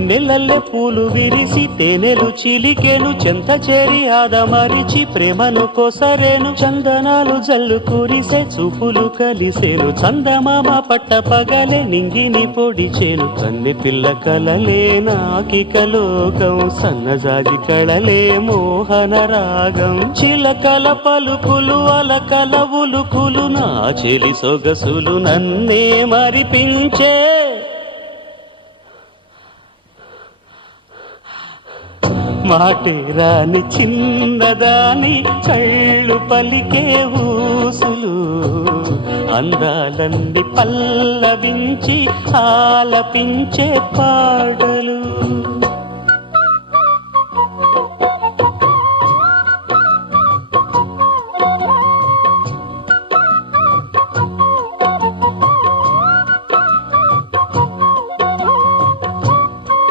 నెలల్లె పూలు విరిసి తేనెలు చిలికేను చెంత చేరి ఆదమరిచి ప్రేమను కోసరేను చందనాలు జల్లు కురిసే చూపులు కలిసేను చందమామ పట్ట పగలే నింగిని పొడిచేను కన్నె పిల్ల కలలే నాకిక లోకం సన్నజాజి కళలే మోహన రాగం చిలకల పలుకులు అలకల ఉలుకులు నా చెలి సొగసులు నన్నే మరిపించే మాటే రాని చిన్నదాని కళ్ళు పలికే ఊసులు అందాలన్నీ పల్లవించి ఆలపించే పాటలు